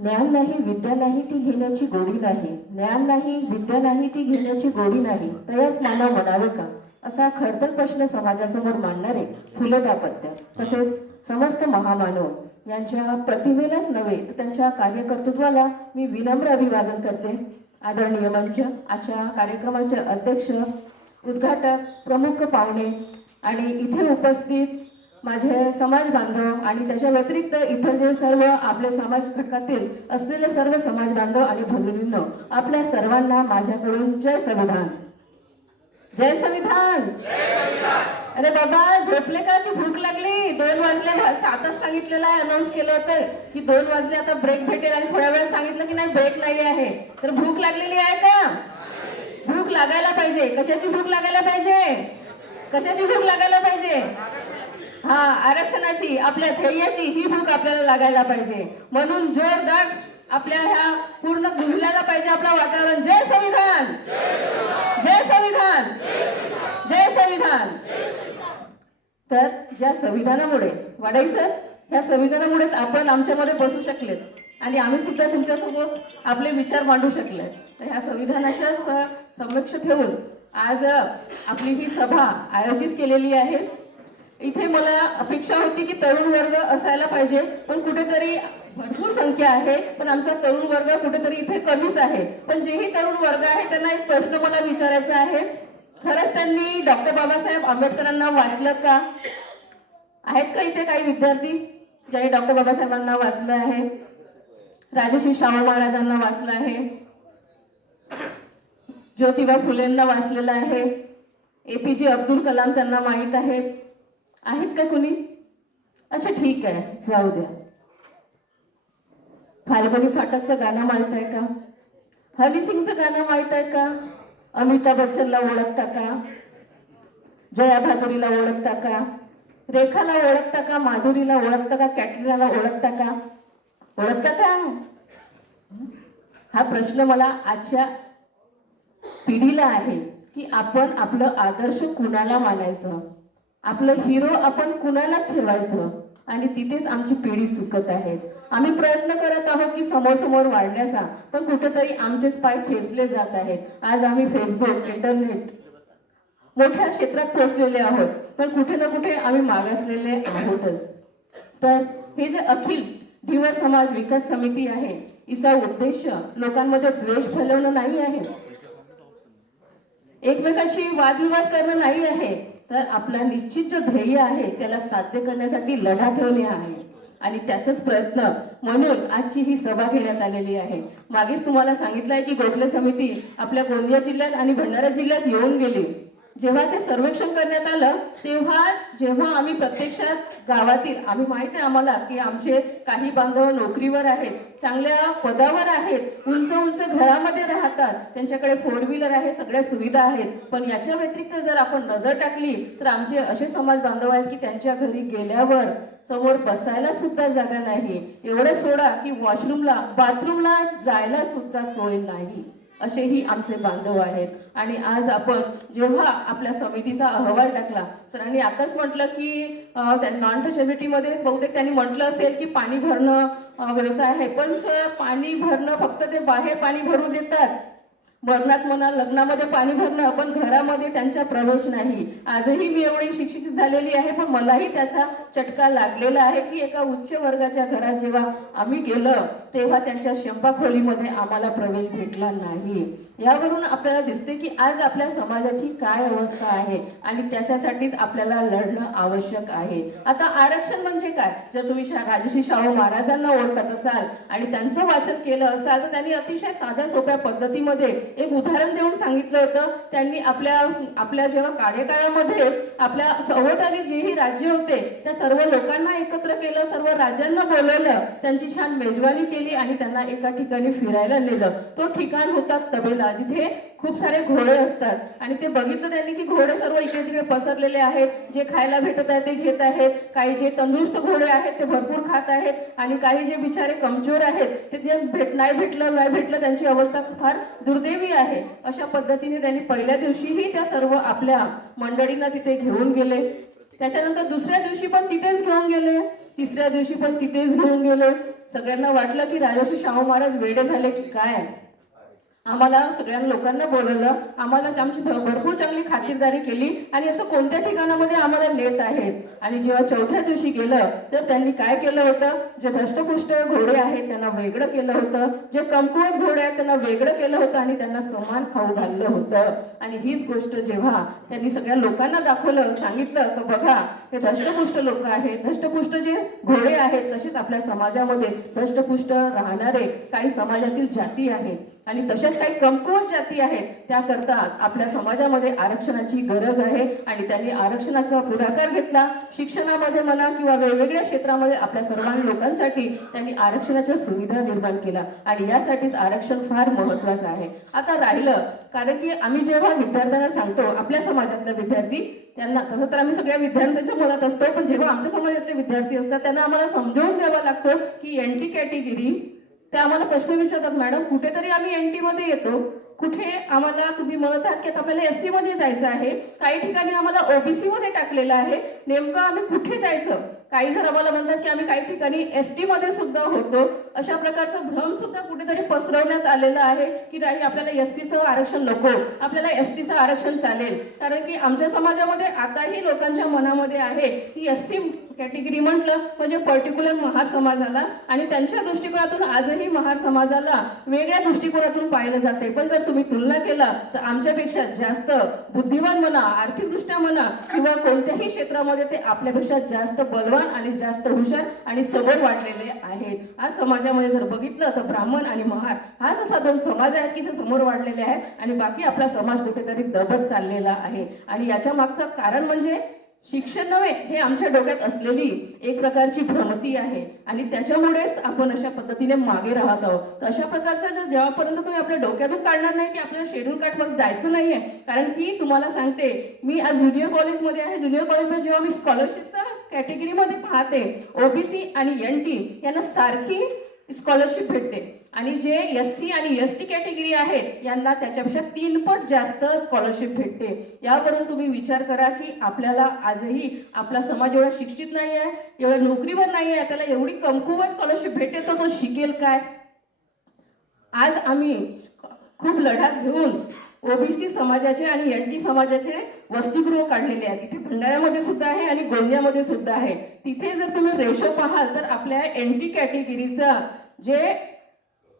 ज्ञान नाही विद्या नाही ती घेण्याची गोडी नाही, ज्ञान नाही विद्या नाही ती घेण्याची गोडी नाही, तयाच मानव म्हणावे का, असा खडतर प्रश्न समाजासमोर मांडणारे फुले दाम्पत्य तसेच समस्त महामानव यांच्या प्रतिमेलाच नव्हे तर त्यांच्या कार्यकर्तृत्वाला मी विनम्र अभिवादन करते. आदरणीय मंच, आजच्या कार्यक्रमाचे अध्यक्ष, उद्घाटक, प्रमुख पाहुणे आणि इथे उपस्थित माझे समाज बांधव आणि त्याच्या व्यतिरिक्त इतर जे सर्व आपले समाज घटकातील असलेले सर्व समाज बांधव आणि भगिनींनो, आपल्या सर्वांना माझ्याकडून जय संविधान. जय संविधान. अरे बाबा, झोपले का की भूक लागली? 2 वाजले, 7च सांगितलेलं आहे, अनाऊन्स केलं होतं की 2 वाजले आता ब्रेक भेटेल आणि थोड्या वेळ सांगितलं की नाही ब्रेक नाही आहे. तर भूक लागलेली आहे का? भूक लागायला पाहिजे. कशाची भूक लागायला पाहिजे? कशाची भूक लागायला पाहिजे? हा, आरक्षणाची, आपल्या ध्येयाची ही भूक आपल्याला लागायला पाहिजे. म्हणून जोरदार आपल्या ह्या पूर्ण गुंजलायला पाहिजे आपलं वातावरण. जय संविधान. जय संविधान. जय संविधान. तर या संविधानामुळे वाढायचं, ह्या संविधानामुळेच आपण आमच्यामध्ये बसू शकलेत आणि आम्ही सुद्धा तुमच्यासमोर आपले विचार मांडू शकले. तर ह्या संविधानाच्या समक्ष ठेवून आज आपली ही सभा आयोजित केलेली आहे. इथे मला अपेक्षा होती की तरुण वर्ग असायला पाहिजे, पण कुठेतरी भरपूर संख्या आहे, पण आमचा तरुण वर्ग कुठेतरी इथे कमीच आहे. पण जेही तरुण वर्ग आहे त्यांना एक प्रश्न मला विचारायचा आहे. खरंच त्यांनी डॉक्टर बाबासाहेब आंबेडकरांना वाचलं का? आहेत का इथे काही विद्यार्थी ज्यांनी डॉक्टर बाबासाहेबांना वाचलं आहे? राजर्षी शाहू महाराजांना वाचलं आहे, ज्योतिबा फुलेंना वाचलेलं आहे, APJ अब्दुल कलाम त्यांना माहीत आहेत का कुणी? अच्छा, ठीक आहे, जाऊ द्या. फाल्गुनी फाटकचं गाणं माहित आहे का? हनी सिंगचं गाणं माहित आहे का? अमिताभ बच्चनला ओळखता का? जया भादुरीला ओळखता का? रेखाला ओळखता का? माधुरीला ओळखता का? कॅटरीनाला ओळखता का? ओळखता का? हा प्रश्न मला आजच्या पिढीला आहे की आपण आपलं आदर्श कुणाला मानायचं, आपलं हिरो आपण कुणाला ठेवायचं, आणि तिथेच आमची पिढी चुकत आहे. आम्ही प्रयत्न करत आहोत की समोर समोर वाढण्याचा, पण कुठेतरी आमचेच पाय खेचले जात आहेत. आज आम्ही फेसबुक, इंटरनेट मोठ्या क्षेत्रात पोहोचलेले आहोत, पण कुठे ना कुठे आम्ही मागासलेले आहोतच. तर हे जे अखिल धीवर समाज विकास समिती आहे, हिचा उद्देश लोकांमध्ये द्वेष फैलवणं नाही आहे, एकमेकाशी वादविवाद करणं नाही आहे, तर आपला निश्चित जो ध्येय आहे त्याला साध्य करण्यासाठी लढा ठेवणे आहे. आणि त्याचाच प्रयत्न म्हणून आजची ही सभा घेण्यात आलेली आहे. मागेच तुम्हाला सांगितलं आहे की गोखले समिती आपल्या गोंदिया जिल्ह्यात आणि भंडारा जिल्ह्यात येऊन गेली. जेव्हा ते सर्वेक्षण करण्यात आलं जेव्हा आम्ही प्रत्यक्षात गावातील, आम्ही माहित आहे आम्हाला की आमचे काही बांधव नोकरीवर आहेत, चांगल्या पदावर आहेत, उंच उंच घरामध्ये राहतात, त्यांच्याकडे 4 व्हीलर आहे, सगळ्या सुविधा आहेत. पण याच्या व्यतिरिक्त जर आपण नजर टाकली तर आमचे असे समाज बांधव आहेत की त्यांच्या घरी गेल्यावर समोर बसायला सुद्धा जागा नाही, एवढं सोडा की वॉशरूमला, बाथरूमला जायला सुद्धा सोय नाही, असेही आमचे बांधव आहेत. आणि आज आपण जेव्हा आपल्या समितीचा अहवाल टाकला, सरांनी आताच म्हटलं की नॉन टचेबिलिटीमध्ये बहुतेक त्यांनी म्हटलं असेल की पाणी भरणं व्यवसाय आहे, पण सर पाणी भरणं फक्त ते बाहेर पाणी भरू देतात, मरणात म्हणा लग्नामध्ये पाणी भरणं, पण घरामध्ये त्यांचा प्रवेश नाही. आजही मी एवढी शिक्षित झालेली आहे, पण मलाही त्याचा चटका लागलेला आहे की एका उच्च वर्गाच्या घरात जेव्हा आम्ही गेलो तेव्हा त्यांच्या स्वयंपाकखोलीमध्ये आम्हाला प्रवेश भेटला नाही. यावरून आपल्याला दिसते की आज आपल्या समाजाची काय अवस्था आहे आणि त्याच्यासाठीच आपल्याला लढणं आवश्यक आहे. आता आरक्षण म्हणजे काय? जर तुम्ही राजर्षी शाहू महाराजांना ओळखत असाल आणि त्यांचं वाचन केलं असाल तर त्यांनी अतिशय साध्या सोप्या पद्धतीमध्ये एक उदाहरण देऊन सांगितलं होतं. त्यांनी आपल्या जेव्हा कार्यकाळामध्ये आपल्या सभोवताली जेही राज्य होते त्या सर्व लोकांना एकत्र केलं, सर्व राजांना बोलवलं, त्यांची छान मेजवानी केली आणि त्यांना एका ठिकाणी फिरायला नेलं. तो ठिकाण होता तबेला, जिथे खूप सारे घोडे असतात. आणि ते बघितलं त्यांनी की घोडे सर्व इकडे तिकडे पसरलेले आहेत, जे खायला भेटत आहे ते घेत आहेत, काही जे तंदुरुस्त घोडे आहेत ते भरपूर खात आहेत, आणि काही जे बिचारे कमजोर आहेत ते जे नाही भेटलं त्यांची अवस्था फार दुर्दैवी आहे. अशा पद्धतीने त्यांनी पहिल्या दिवशीही त्या सर्व आपल्या मंडळींना तिथे घेऊन गेले, त्याच्यानंतर दुसऱ्या दिवशी पण तिथेच घेऊन गेले, तिसऱ्या दिवशी पण तिथेच घेऊन गेले, सगळ्यांना वाटलं की राजर्षी शाहू महाराज वेडे झाले की काय. आम्हाला सगळ्या लोकांना बोलवलं, आम्हाला आमची भरपूर चांगली खातिरदारी केली आणि असं कोणत्या ठिकाणामध्ये आम्हाला नेत आहेत. आणि जेव्हा चौथ्या दिवशी गेलं तर त्यांनी काय केलं होतं, जे धष्टपुष्ट घोडे आहेत त्यांना वेगळं केलं होतं, जे कमकुवत घोडे आहेत त्यांना वेगळं केलं होतं आणि त्यांना समान खाऊ घाललं होतं. आणि हीच गोष्ट जेव्हा त्यांनी सगळ्या लोकांना दाखवलं, सांगितलं की बघा हे धष्टपुष्ट लोक आहेत, धष्टपुष्ट जे घोडे आहेत, तसेच आपल्या समाजामध्ये धष्टपुष्ट राहणारे काही समाजातील जाती आहेत आणि तशाच काही कमकुवत जाती आहेत. त्याकरता आपल्या समाजामध्ये आरक्षणाची गरज आहे आणि त्यांनी आरक्षणाचा पुढाकार घेतला. शिक्षणामध्ये म्हणा किंवा वेगवेगळ्या क्षेत्रामध्ये आपल्या सर्व लोकांसाठी त्यांनी आरक्षणाच्या सुविधा निर्माण केल्या आणि यासाठीच आरक्षण फार महत्वाचं आहे. आता राहिलं, कारण की आम्ही जेव्हा विद्यार्थ्यांना सांगतो, आपल्या समाजातले विद्यार्थी त्यांना, तसं तर आम्ही सगळ्या विद्यार्थ्यांच्या मनात असतो, पण जेव्हा आमच्या समाजातले विद्यार्थी असतात त्यांना आम्हाला समजावून द्यावा लागतो की एनटी कॅटेगरी, ते आम्हाला प्रश्न विचारतात, मॅडम कुठेतरी आम्ही एनटी मध्ये येतो, कुठे आम्हाला तुम्ही म्हणत आहात की आपल्याला एससी मध्ये जायचं आहे, काही ठिकाणी आम्हाला ओबीसी मध्ये टाकलेलं आहे, नेमकं आम्ही कुठे जायचं. काही जण आम्हाला म्हणतात की आम्ही काही ठिकाणी एसटी मध्ये सुद्धा होतो. अशा प्रकारचा भ्रम सुद्धा कुठेतरी पसरवण्यात आलेला आहे की नाही आपल्याला एसटीचं आरक्षण नको, आपल्याला एसटीचं आरक्षण चालेल. कारण की आमच्या समाजामध्ये आताही लोकांच्या मनामध्ये आहे की एससी कॅटेगरी म्हटलं म्हणजे पर्टिक्युलर महार समाजाला, आणि त्यांच्या दृष्टिकोनातून आजही महार समाजाला वेगळ्या दृष्टिकोनातून पाहिलं जाते. पण जर तुम्ही तुलना केला तर आमच्यापेक्षा जास्त बुद्धिमान म्हणा, आर्थिकदृष्ट्या म्हणा किंवा कोणत्याही क्षेत्रामध्ये ते आपल्यापेक्षा जास्त बलवान आणि जास्त हुशार आणि सबळ वाढलेले आहेत. आज समाजामध्ये जर बघितलं तर ब्राह्मण आणि महार हाच असा दोन समाज आहेत की जे समोर वाढलेले आहेत आणि बाकी आपला समाज कुठेतरी दबत चाललेला आहे. आणि याच्या मागचं कारण म्हणजे शिक्षण नव्हे, हे आमच्या डोक्यात असलेली एक प्रकारची भ्रमती आहे आणि त्याच्यामुळेच आपण अशा पद्धतीने मागे राहत आहोत. तर अशा प्रकारचं जर जेव्हापर्यंत तुम्ही आपल्या डोक्यातून काढणार नाही की आपल्याला शेड्यूल कास्टमध्ये जायचं नाहीये, कारण की तुम्हाला सांगते मी आज ज्युनियर कॉलेजमध्ये आहे, ज्युनियर कॉलेजमध्ये जेव्हा मी स्कॉलरशिपचा कॅटेगरीमध्ये पाहते, ओबीसी आणि एनटी यांना सारखी स्कॉलरशिप भेटते आणि जे एससी आणि एसटी कॅटेगरी आहेत यांना त्याच्यापेक्षा 3 पट जास्त स्कॉलरशिप भेटते. यावरून तुम्ही विचार करा की आपल्याला आजही आपला समाज एवढा शिक्षित नाही आहे, एवढा नोकरीवर नाही आहे, त्याला एवढी कमकुवत स्कॉलरशिप भेटते तर तो शिकेल काय. आज आम्ही खूप लढा घेऊन ओबीसी समाजाचे आणि एनटी समाजाचे वसतिगृह काढलेले आहेत. तिथे भंडाऱ्यामध्ये सुद्धा आहे आणि गोंदियामध्ये सुद्धा आहे. तिथे जर तुम्ही रेशो पाहाल तर आपल्या एनटी कॅटेगरीचा जे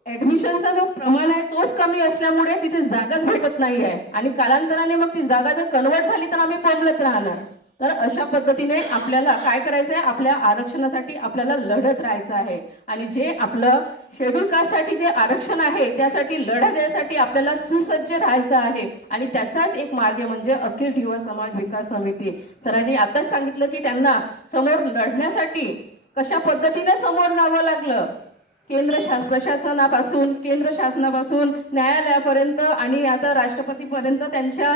ऍडमिशनचा जो प्रमाण आहे तोच कमी असल्यामुळे तिथे जागाच भेटत नाही आहे आणि कालांतराने मग ती जागा जर कन्वर्ट झाली तर आम्ही बोंबलत राहणार. तर अशा पद्धतीने आपल्याला काय करायचं आहे, आपल्या आरक्षणासाठी आपल्याला लढत राहायचं आहे आणि जे आपलं शेड्यूल कास्टसाठी जे आरक्षण आहे त्यासाठी लढा देण्यासाठी आपल्याला सुसज्ज राहायचं आहे आणि त्याचाच एक मार्ग म्हणजे अखिल धीवर समाज विकास समिती. सरांनी आताच सांगितलं की त्यांना समोर लढण्यासाठी कशा पद्धतीने समोर जावं लागलं. केंद्र शासनापासून न्यायालयापर्यंत आणि आता राष्ट्रपतीपर्यंत त्यांच्या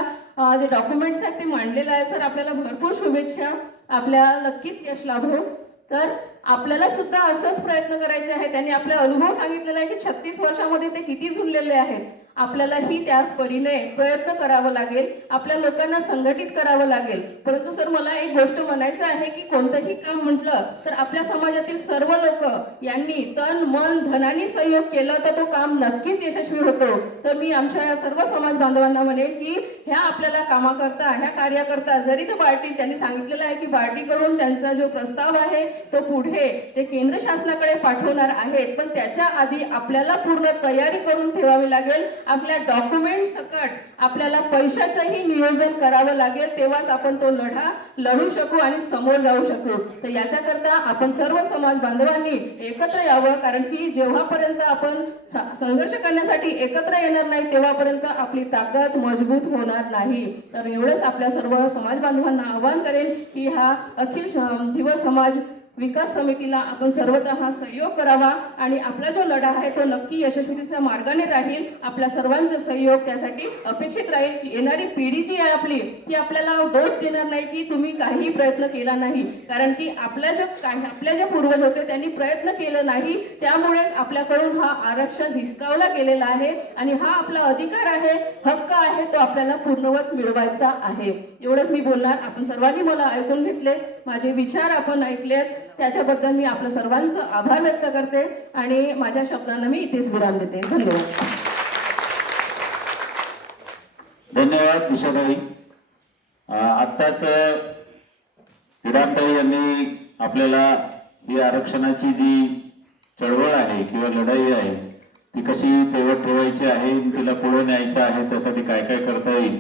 जे डॉक्युमेंट्स आहेत ते मांडलेलं आहे. सर आपल्याला भरपूर शुभेच्छा, आपल्याला नक्कीच यश लाभो. तर आपल्याला सुद्धा असंच प्रयत्न करायचे आहे. त्यांनी आपला अनुभव सांगितलेला आहे की 36 वर्षामध्ये ते किती झुललेले आहेत. आपल्यालाही त्याच परीने प्रयत्न करावं लागेल, आपल्या लोकांना संघटित करावं लागेल. परंतु सर मला एक गोष्ट म्हणायचं आहे की कोणतंही काम म्हटलं तर आपल्या समाजातील सर्व लोक यांनी तन मन धनाने सहयोग केलं तर तो काम नक्कीच यशस्वी होतो. तर मी आमच्या सर्व समाज बांधवांना म्हणेन की ह्या आपल्याला कामाकरता, ह्या कार्याकरता जरी तो बार्टी त्यांनी सांगितलेलं आहे की बार्टीकडून त्यांचा जो प्रस्ताव आहे तो पुढे ते केंद्र शासनाकडे पाठवणार आहेत, पण त्याच्या आधी आपल्याला पूर्ण तयारी करून ठेवावी लागेल. आपल्या डॉक्युमेंट सकट आपल्याला पैशाचंही नियोजन करावं लागेल, तेव्हाच आपण तो लढा लढू शकू आणि समोर जाऊ शकू. तर याच्याकरता आपण सर्व समाज बांधवांनी एकत्र यावं, कारण की जेव्हापर्यंत आपण संघर्ष करण्यासाठी एकत्र येणार नाही तेव्हापर्यंत आपली ताकद मजबूत होणार नाही. तर एवढंच आपल्या सर्व समाज बांधवांना आवाहन करेन की हा अखिल धीवर समाज विकास समितीला आपण सर्वतः सहयोग करावा आणि आपला जो लढा आहे तो नक्की यशस्वीच्या मार्गाने राहील. आपल्या सर्वांचा सहयोग त्यासाठी अपेक्षित राहील. येणारी पिढी जी आहे आपली ती आपल्याला दोष देणार नाही की तुम्ही काही प्रयत्न केला नाही, कारण की आपल्या जे पूर्वज होते त्यांनी प्रयत्न केलं नाही, त्यामुळेच आपल्याकडून हा आरक्षण हिसकावला गेलेला आहे आणि हा आपला अधिकार आहे, हक्क आहे, तो आपल्याला पूर्णवत मिळवायचा आहे. एवढंच मी बोलणार. आपण सर्वांनी मला ऐकून घेतले, माझे विचार आपण ऐकलेत. त्याच्याबद्दल मी आपलं सर्वांचं आभार व्यक्त करते आणि माझ्या शब्दांना मी इथेच विराम देते. धन्यवाद. धन्यवाद दिशाताई. आत्ताच विरामताई यांनी आपल्याला ही आरक्षणाची जी चळवळ आहे किंवा लढाई आहे ती कशी तेवढ ठेवायची आहे, तिला पुढे न्यायचं आहे, त्यासाठी काय काय करता येईल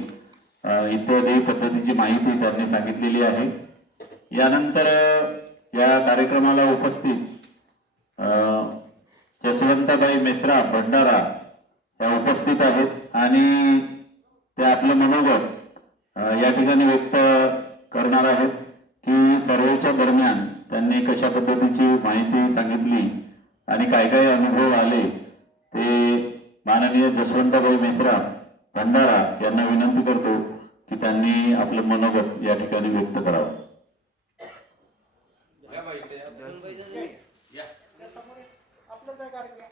इत्यादी पद्धतीची माहिती त्यांनी सांगितलेली आहे. यानंतर या कार्यक्रमाला उपस्थित जसवंताबाई मेश्राम भंडारा या उपस्थित आहेत आणि ते आपलं मनोगत या ठिकाणी व्यक्त करणार आहेत की सर्वेच्या दरम्यान त्यांनी कशा पद्धतीची माहिती सांगितली आणि काय काय अनुभव आले ते माननीय जसवंताबाई मेश्राम भंडारा यांना विनंती करतो की त्यांनी आपलं मनोगत या ठिकाणी व्यक्त करावं. आपलं काय कार्यक्रम